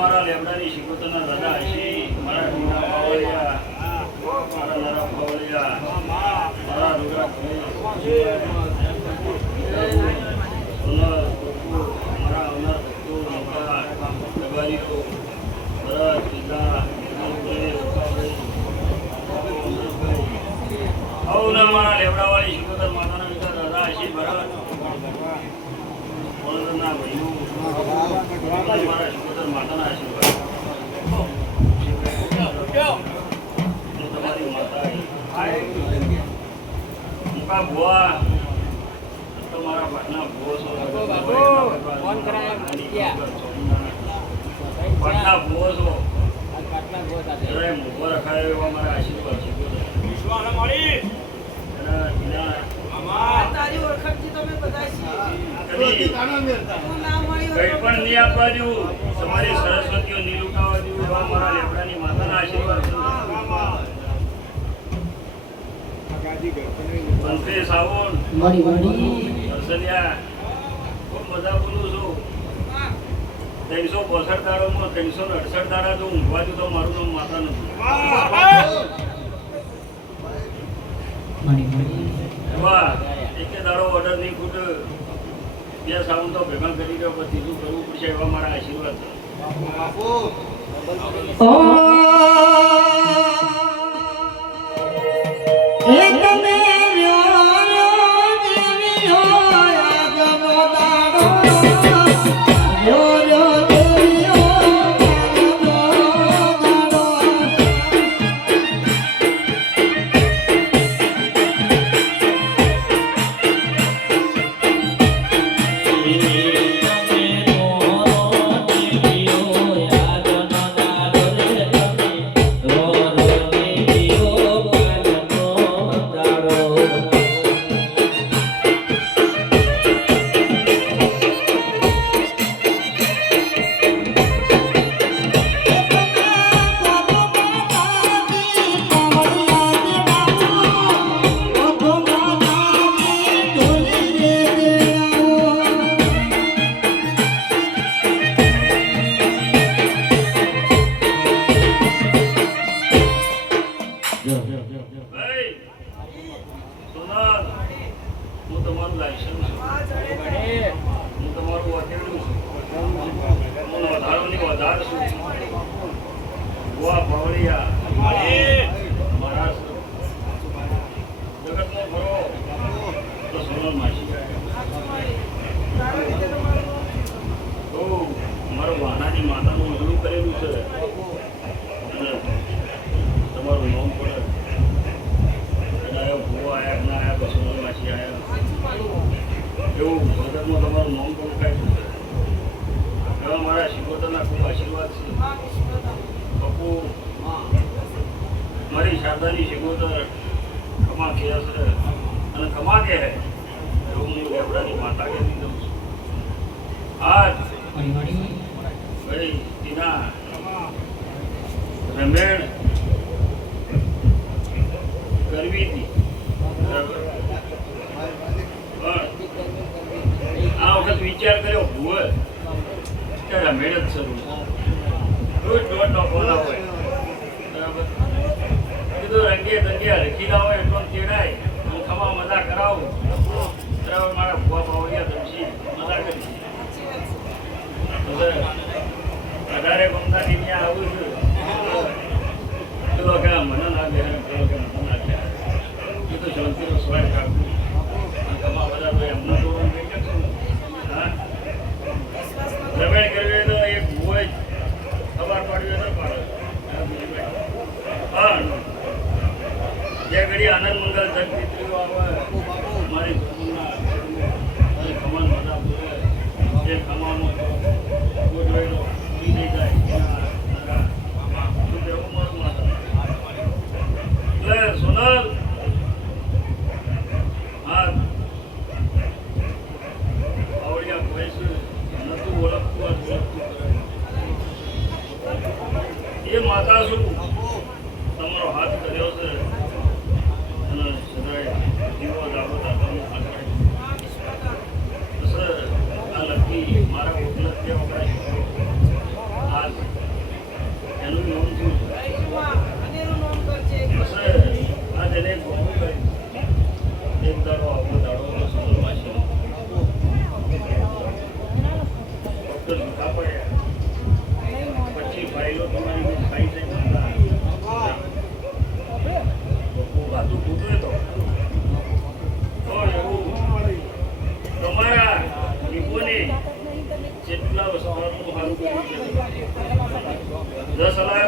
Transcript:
મારા લેબડાની શિકોતરના દાદા હશી મારા ઢીના પાવળિયા મારા નરા પાવળિયા મારા રૂડા મારા અવનાર ભક્તો નૌકા દબારીઓ ભરત પિતા મારા લેબડાવાળી શિકોતર માતાના પિતા દાદા હશી ભરત ના ભાઈઓ મારા શિકોતર માતાના આશીર્વાદ તમારી માતા મુકા ભુવા તો મારા પાટના ભુવો છો પાટના ભુવો છો મુખો રખાયો એવા મારા આશીર્વાદ છે તારી ઓળખાણથી તમે બધા કઈ પણ નહીં આપવા દઉં તમારી સરસ્વતીઓ નહીં લૂંટાવા દઉં એવા મારા લેબડાની માતાના આશીર્વાદ બંતે સાવણ હર્ષલિયા ખૂબ મજા બોલું છું 365 દાડામાં 368 દાડા જો ઊંઘવા દઉં તો મારું નામ માતા નથી એક દાડો ઓર્ડર નહીં ખૂટ બે સાવન તો ભેગા કરી રહ્યો પછી ત્રીજું કરવું પડશે એવા મારા આશીર્વાદ મારું વાનાની માતાનું મજૂર કરેલું છે અને તમારું નામ પડે ભૂવો આવ્યા ના આવ્યા પછી માછી આવ્યા એવું ભગતમાં તમારું નામ પણ ખાય છે એવા મારા શિકોતરના ખૂબ આશીર્વાદ છે પપ્પુ મારી શારદાની શિકોતર ખમા કહે છે અને ખમા કહે એવું હું લેબડાની માતા કહેતી દઉં છું આજ ભાઈ ટીના રમેણ કરવી હતી આ વખત વિચાર કર્યો ભૂવે કે રમેણ જ શરૂ રોજ દોઢ નો બોલા હોય બરાબર કીધું રંગે દંગે રખીલા હોય એટલો તેડાય હું ખમા મજા કરાવું બરાબર મારા ભૂવા પાવડિયા ધમશી મજા કરી વધારે ગમતા ત્યાં આવું છું મને ના દે મને ના દે એ તો શાંતિનો સ્વાદ કાઢું બધા એમના ધોરણ હા રમેણ કરવી તો એક છું તમારો હાથ કર્યો છે અને સદાય જીવો જાગો દાદાનું આગળ સર આ લખી મારા ઓટલા ત્યાં વપરાય આજ એનું નામ થયું સર આ તેને બહુ કર્યું એક દાડો આવો દાડો સુંદરવાસી ડૉક્ટર લીધા પડ્યા પછી ફાઇલો તમારી ખાઈ જાય વાતું તૂટે તો એવું તમારા નિપુણે જેટલા વસ્તુનું સારું કર્યું છે 10 લાખ